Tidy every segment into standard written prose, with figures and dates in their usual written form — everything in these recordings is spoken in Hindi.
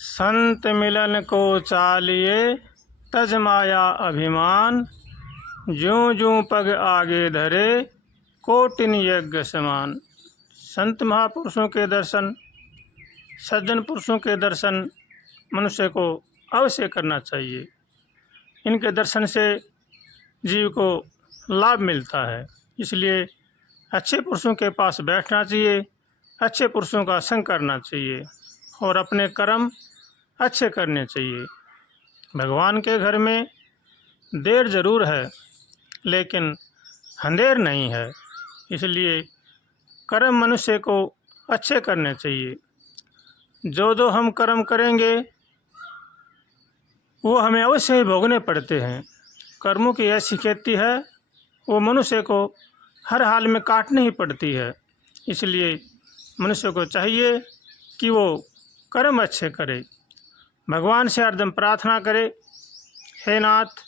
संत मिलन को चालिए तज माया अभिमान, ज्यों ज्यों पग आगे धरे कोटिन यज्ञ समान। संत महापुरुषों के दर्शन, सज्जन पुरुषों के दर्शन मनुष्य को अवश्य करना चाहिए। इनके दर्शन से जीव को लाभ मिलता है, इसलिए अच्छे पुरुषों के पास बैठना चाहिए, अच्छे पुरुषों का संग करना चाहिए और अपने कर्म अच्छे करने चाहिए। भगवान के घर में देर ज़रूर है लेकिन अंधेर नहीं है, इसलिए कर्म मनुष्य को अच्छे करने चाहिए। जो हम कर्म करेंगे वो हमें अवश्य ही भोगने पड़ते हैं। कर्मों की ऐसी खेती है वो मनुष्य को हर हाल में काटनी ही पड़ती है, इसलिए मनुष्य को चाहिए कि वो कर्म अच्छे करे, भगवान से हरदम प्रार्थना करे, हे नाथ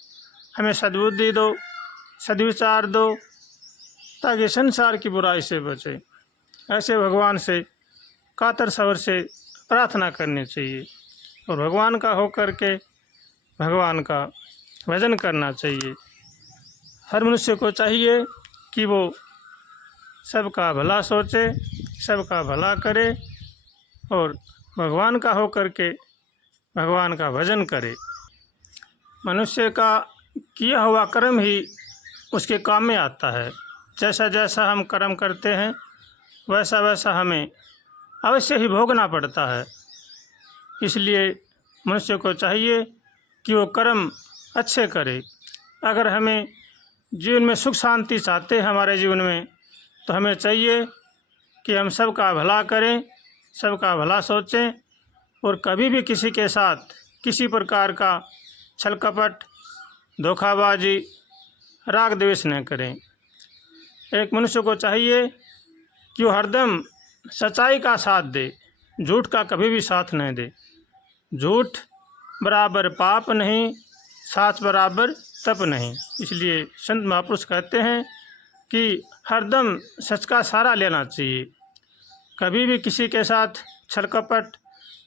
हमें सद्बुद्धि दो, सद्विचार दो, ताकि संसार की बुराई से बचे। ऐसे भगवान से कातर सवर से प्रार्थना करनी चाहिए और भगवान का होकर के भगवान का भजन करना चाहिए। हर मनुष्य को चाहिए कि वो सबका भला सोचे, सबका भला करे और भगवान का होकर के भगवान का भजन करे। मनुष्य का किया हुआ कर्म ही उसके काम में आता है। जैसा जैसा हम कर्म करते हैं वैसा वैसा हमें अवश्य ही भोगना पड़ता है, इसलिए मनुष्य को चाहिए कि वो कर्म अच्छे करे। अगर हमें जीवन में सुख शांति चाहते हैं हमारे जीवन में, तो हमें चाहिए कि हम सबका भला करें, सबका भला सोचें और कभी भी किसी के साथ किसी प्रकार का छल कपट, धोखाबाजी, राग द्वेष न करें। एक मनुष्य को चाहिए कि वो हरदम सच्चाई का साथ दे, झूठ का कभी भी साथ न दे। झूठ बराबर पाप नहीं, साच बराबर तप नहीं। इसलिए संत महापुरुष कहते हैं कि हरदम सच का सहारा लेना चाहिए, कभी भी किसी के साथ छल कपट,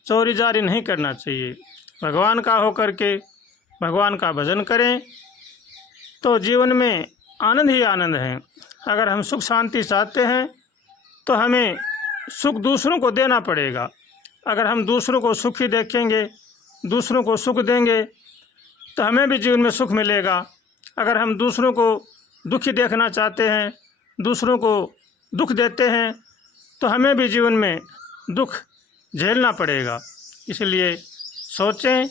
चोरी जारी नहीं करना चाहिए। भगवान का होकर के भगवान का भजन करें तो जीवन में आनंद ही आनंद है। अगर हम सुख शांति चाहते हैं तो हमें सुख दूसरों को देना पड़ेगा। अगर हम दूसरों को सुखी देखेंगे, दूसरों को सुख देंगे तो हमें भी जीवन में सुख मिलेगा। अगर हम दूसरों को दुखी देखना चाहते हैं, दूसरों को दुख देते हैं तो हमें भी जीवन में दुख झेलना पड़ेगा। इसलिए सोचें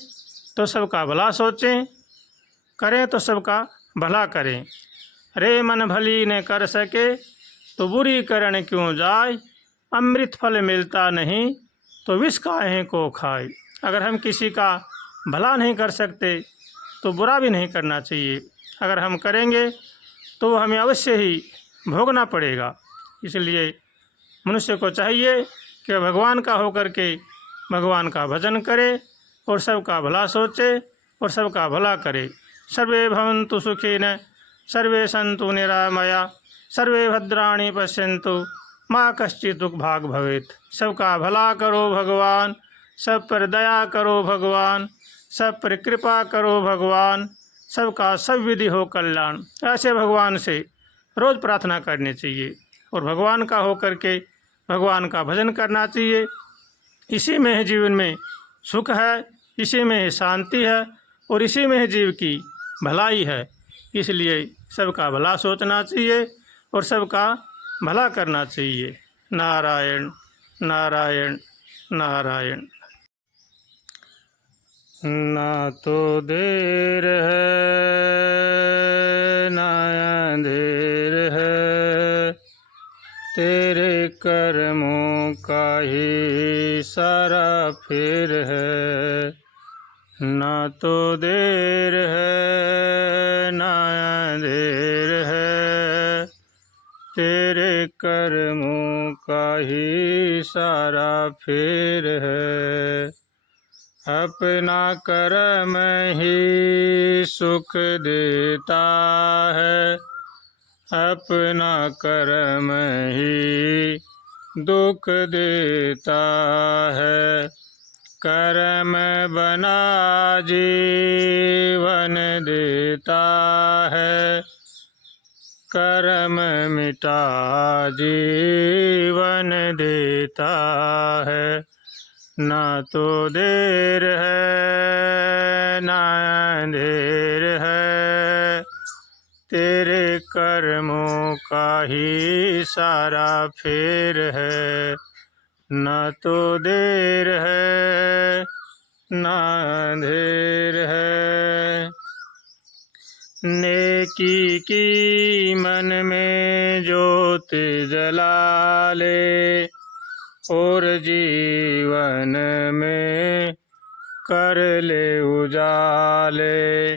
तो सबका भला सोचें, करें तो सबका भला करें। रे मन भली ने कर सके तो बुरी करण क्यों जाए, अमृत फल मिलता नहीं तो विष काहे को खाए। अगर हम किसी का भला नहीं कर सकते तो बुरा भी नहीं करना चाहिए। अगर हम करेंगे तो हमें अवश्य ही भोगना पड़ेगा। इसलिए मनुष्य को चाहिए कि भगवान का होकर के भगवान का भजन करे और सबका भला सोचे और सबका भला करे। सर्वे भवन्तु सुखिनः, सर्वे सन्तु निरामया, सर्वे भद्राणि पश्यन्तु, माँ कश्चित् दुःखभाग् भवेत्। सबका भला करो भगवान, सब पर दया करो भगवान, सब पर कृपा करो भगवान, सबका सब विधि हो कल्याण। ऐसे भगवान से रोज़ प्रार्थना करनी चाहिए और भगवान का होकर के भगवान का भजन करना चाहिए। इसी में ही जीवन में सुख है, इसी में ही शांति है और इसी में ही जीव की भलाई है। इसलिए सबका भला सोचना चाहिए और सबका भला करना चाहिए। नारायण नारायण नारायण। ना तो देर है ना अंधेर है, तेरे कर्मों का ही सारा फेर है। ना तो देर है ना अंधेर है, तेरे कर्मों का ही सारा फेर है। अपना कर्म ही सुख देता है, अपना कर्म ही दुख देता है। कर्म बना जीवन देता है, कर्म मिटा जीवन देता है। ना तो देर है ना अंधेर है, तेरे कर्मों का ही सारा फेर है। ना तो देर है ना अंधेर है, नेकी की मन में ज्योत जला ले, और जीवन में कर ले उजाले।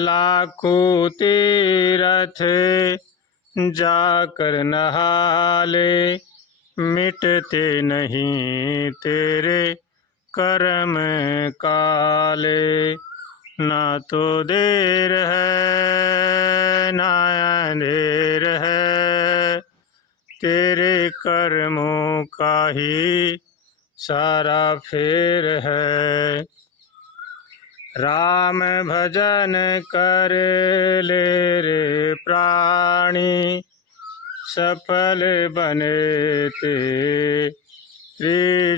लाखों तीरथ जाकर नहा ले, मिटते नहीं तेरे कर्म काले। ना तो देर है ना अंधेर है, तेरे कर्मों का ही सारा फेर है। राम भजन कर ले रे प्राणी, सफल बने तेरी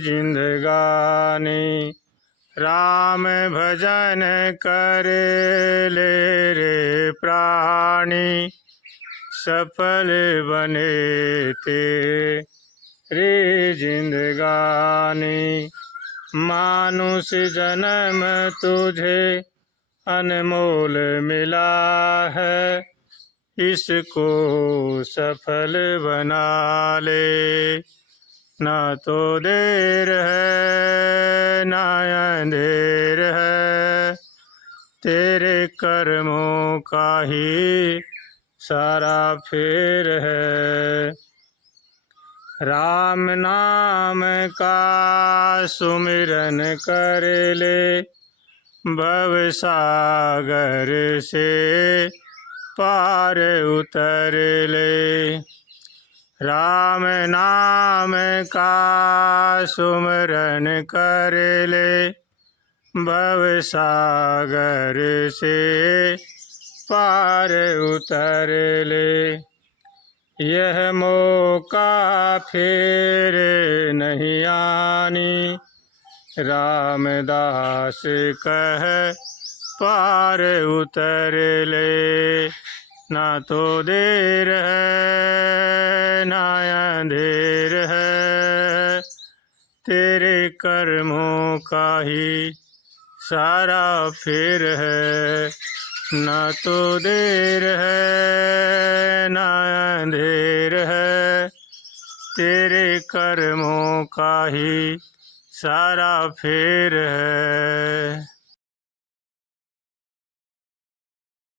जिंदगानी। राम भजन कर ले रे प्राणी, सफल बने तेरी जिंदगानी। मानुष जन्म तुझे अनमोल मिला है, इसको सफल बना ले। ना तो देर है ना अंधेर है, तेरे कर्मों का ही सारा फेर है। राम नाम का सुमिरन कर ले, भव सागर से पार उतर ले। राम नाम का सुमिरन कर ले, भव सागर से पार उतर ले। यह मौका फिर नहीं आनी, रामदास कह पार उतर ले। ना तो देर है ना अंधेर है, तेरे कर्मों का ही सारा फेर है। ना तो देर है ना अंधेर है, तेरे कर्मों का ही सारा फेर है।